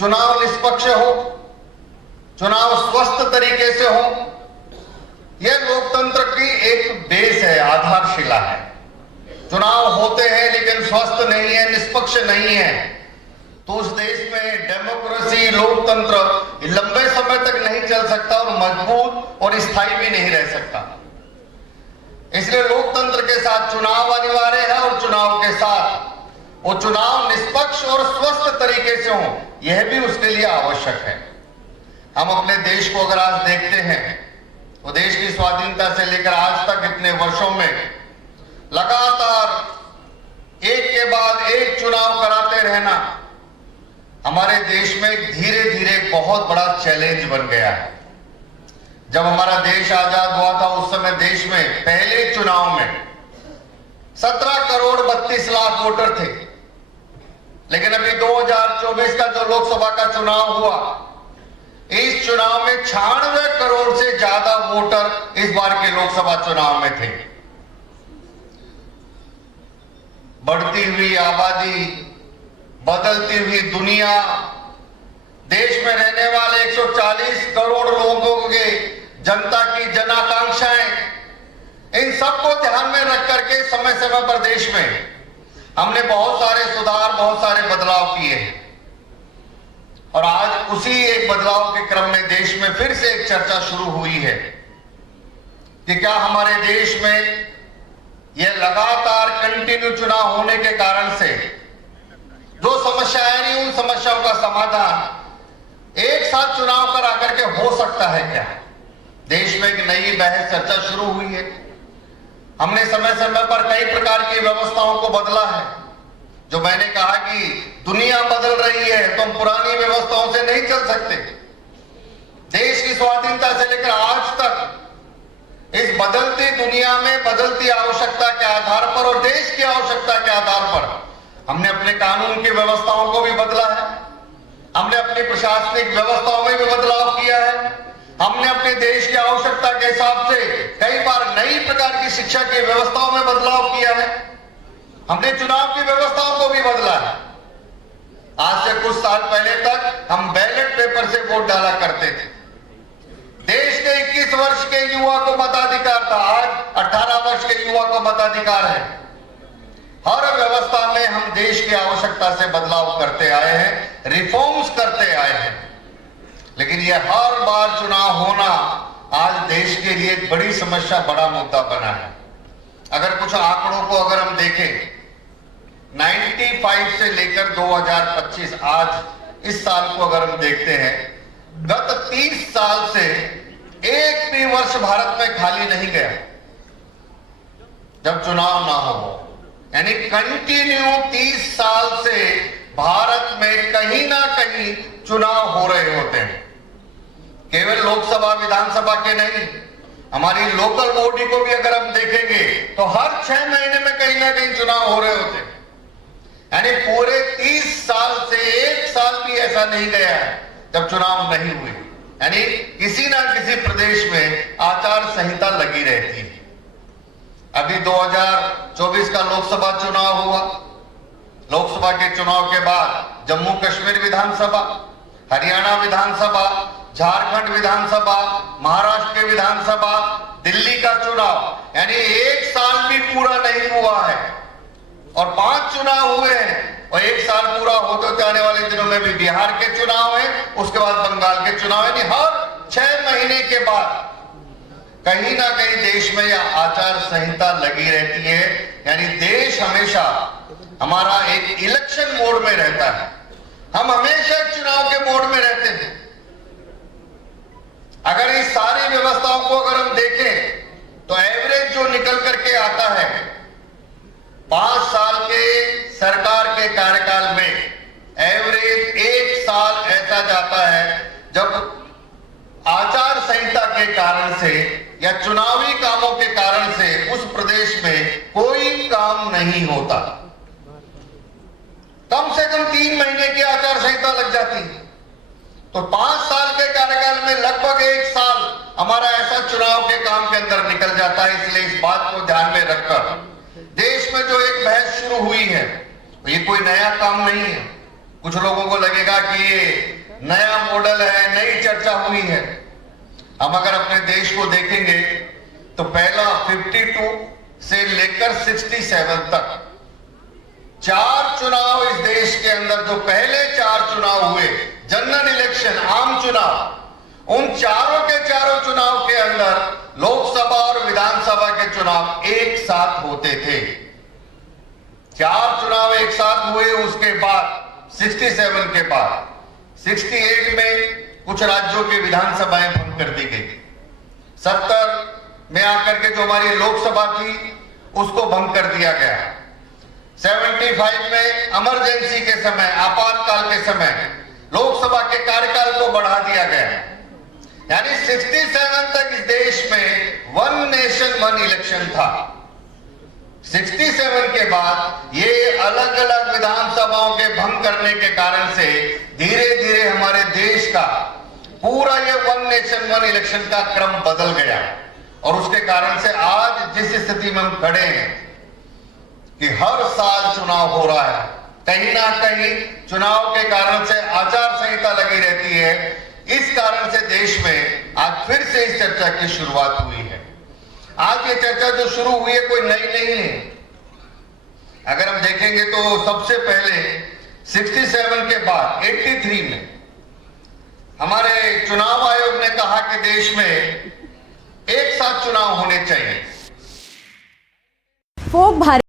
चुनाव निष्पक्ष हो, चुनाव स्वस्थ तरीके से हो। यह लोकतंत्र की एक बेस है, आधारशिला है। चुनाव होते हैं लेकिन स्वस्थ नहीं है, निष्पक्ष नहीं है, तो उस देश में डेमोक्रेसी, लोकतंत्र लंबे समय तक नहीं चल सकता और मजबूत और स्थायी भी नहीं रह सकता। इसलिए लोकतंत्र के साथ चुनाव अनिवार्य है और चुनाव के साथ वो चुनाव निष्पक्ष और स्वस्थ तरीके से हो, यह भी उसके लिए आवश्यक है। हम अपने देश को अगर आज देखते हैं तो देश की स्वाधीनता से लेकर आज तक इतने वर्षों में लगातार एक के बाद एक चुनाव कराते रहना हमारे देश में धीरे धीरे बहुत बड़ा चैलेंज बन गया है। जब हमारा देश आजाद हुआ था उस समय देश में पहले चुनाव में 17 करोड़ 32 लाख वोटर थे, लेकिन अभी 2024 का जो लोकसभा का चुनाव हुआ, इस चुनाव में 96 करोड़ से ज्यादा वोटर इस बार के लोकसभा चुनाव में थे। बढ़ती हुई आबादी, बदलती हुई दुनिया, देश में रहने वाले 140 करोड़ लोगों के जनता की जन आकांक्षाएं, इन सबको ध्यान में रख करके समय समय पर देश में हमने बहुत सारे सुधार, बहुत सारे बदलाव किए हैं। और आज उसी एक बदलाव के क्रम में देश में फिर से एक चर्चा शुरू हुई है कि क्या हमारे देश में यह लगातार कंटिन्यू चुनाव होने के कारण से जो समस्याएं रही, उन समस्याओं का समाधान एक साथ चुनाव करा करके हो सकता है क्या? देश में एक नई बहस चर्चा शुरू हुई है। हमने समय समय पर कई प्रकार की व्यवस्थाओं को बदला है। जो मैंने कहा कि दुनिया बदल रही है तो हम पुरानी व्यवस्थाओं से नहीं चल सकते। देश की स्वाधीनता से लेकर आज तक इस बदलती दुनिया में बदलती आवश्यकता के आधार पर और देश की आवश्यकता के आधार पर हमने अपने कानून की व्यवस्थाओं को भी बदला है। हमने अपनी प्रशासनिक व्यवस्थाओं में भी बदलाव किया है। हमने अपने देश की आवश्यकता के हिसाब से कई बार नई प्रकार की शिक्षा की व्यवस्थाओं में बदलाव किया है। हमने चुनाव की व्यवस्थाओं को भी बदला है। आज से कुछ साल पहले तक हम बैलेट पेपर से वोट डाला करते थे। देश के 21 वर्ष के युवा को मताधिकार था, आज 18 वर्ष के युवा को मताधिकार है। हर व्यवस्था में हम देश की आवश्यकता से बदलाव करते आए हैं, रिफॉर्म्स करते आए हैं। लेकिन यह हर बार चुनाव होना आज देश के लिए एक बड़ी समस्या, बड़ा मुद्दा बना है। अगर कुछ आंकड़ों को अगर हम देखें, 95 से लेकर 2025 आज इस साल को अगर हम देखते हैं, गत 30 साल से एक भी वर्ष भारत में खाली नहीं गया जब चुनाव ना हो। यानी कंटिन्यू 30 साल से भारत में कहीं ना कहीं चुनाव हो रहे होते हैं। केवल लोकसभा विधानसभा के नहीं, हमारी लोकल बॉडी को भी अगर हम देखेंगे तो हर 6 महीने में कहीं ना कहीं चुनाव हो रहे होते हैं। यानी पूरे 30 साल से एक साल भी ऐसा नहीं गया है जब चुनाव नहीं हुए। यानी किसी ना किसी प्रदेश में आचार संहिता लगी रहती है। अभी 2024 का लोकसभा चुनाव हुआ। लोकसभा के चुनाव के बाद जम्मू कश्मीर विधानसभा, हरियाणा विधानसभा, झारखंड विधानसभा, महाराष्ट्र के विधानसभा, दिल्ली का चुनाव, यानी एक साल भी पूरा नहीं हुआ है और 5 चुनाव हुए हैं। और एक साल पूरा होते होते आने वाले दिनों में भी बिहार के चुनाव है, उसके बाद बंगाल के चुनाव है। हर 6 महीने के बाद कहीं ना कहीं देश में यह आचार संहिता लगी रहती है। यानी देश हमेशा हमारा एक इलेक्शन मोड में रहता है। हम हमेशा चुनाव के मोड में रहते हैं। अगर इस सारी व्यवस्थाओं को अगर हम देखें तो एवरेज जो निकल करके आता है 5 साल के सरकार के कार्यकाल में, एवरेज 1 साल ऐसा जाता है जब आचार संहिता के कारण से या चुनावी कामों के कारण से उस प्रदेश में कोई काम नहीं होता। कम से कम 3 महीने की आचार संहिता लग जाती है। तो 5 साल के कार्यकाल में लगभग 1 साल हमारा ऐसा चुनाव के काम के अंदर निकल जाता है। इसलिए इस बात को ध्यान में रखकर देश में जो एक बहस शुरू हुई है, ये कोई नया काम नहीं है। कुछ लोगों को लगेगा कि ये नया मॉडल है, नई चर्चा हुई है। हम अगर अपने देश को देखेंगे तो पहला 52 से लेकर 67 तक 4 चुनाव इस देश के अंदर, जो पहले 4 चुनाव हुए, जनरल इलेक्शन, आम चुनाव, उन चारों के चारों चुनाव के अंदर लोकसभा और विधानसभा के चुनाव एक साथ होते थे। 4 चुनाव एक साथ हुए। उसके बाद 67 के बाद 68 में कुछ राज्यों की विधानसभाएं भंग कर दी गई। 70 में आकर के जो हमारी लोकसभा थी उसको भंग कर दिया गया। 75 में इमरजेंसी के समय, आपातकाल के समय लोकसभा के कार्यकाल को बढ़ा दिया गया। यानी 67 तक इस देश में 1 नेशन 1 इलेक्शन था। 67 के बाद ये अलग अलग विधानसभाओं के भंग करने के कारण से धीरे धीरे हमारे देश का पूरा ये 1 नेशन 1 इलेक्शन का क्रम बदल गया। और उसके कारण से आज जिस स्थिति में हम खड़े हैं कि हर साल चुनाव हो रहा है, कहीं ना कहीं चुनाव के कारण से आचार संहिता लगी रहती है। इस कारण से देश में आज फिर से इस चर्चा की शुरुआत हुई है। आज ये चर्चा जो शुरू हुई है कोई नई नहीं है। अगर हम देखेंगे तो सबसे पहले 67 के बाद 83 में हमारे चुनाव आयोग ने कहा कि देश में एक साथ चुनाव होने चाहिए। फोक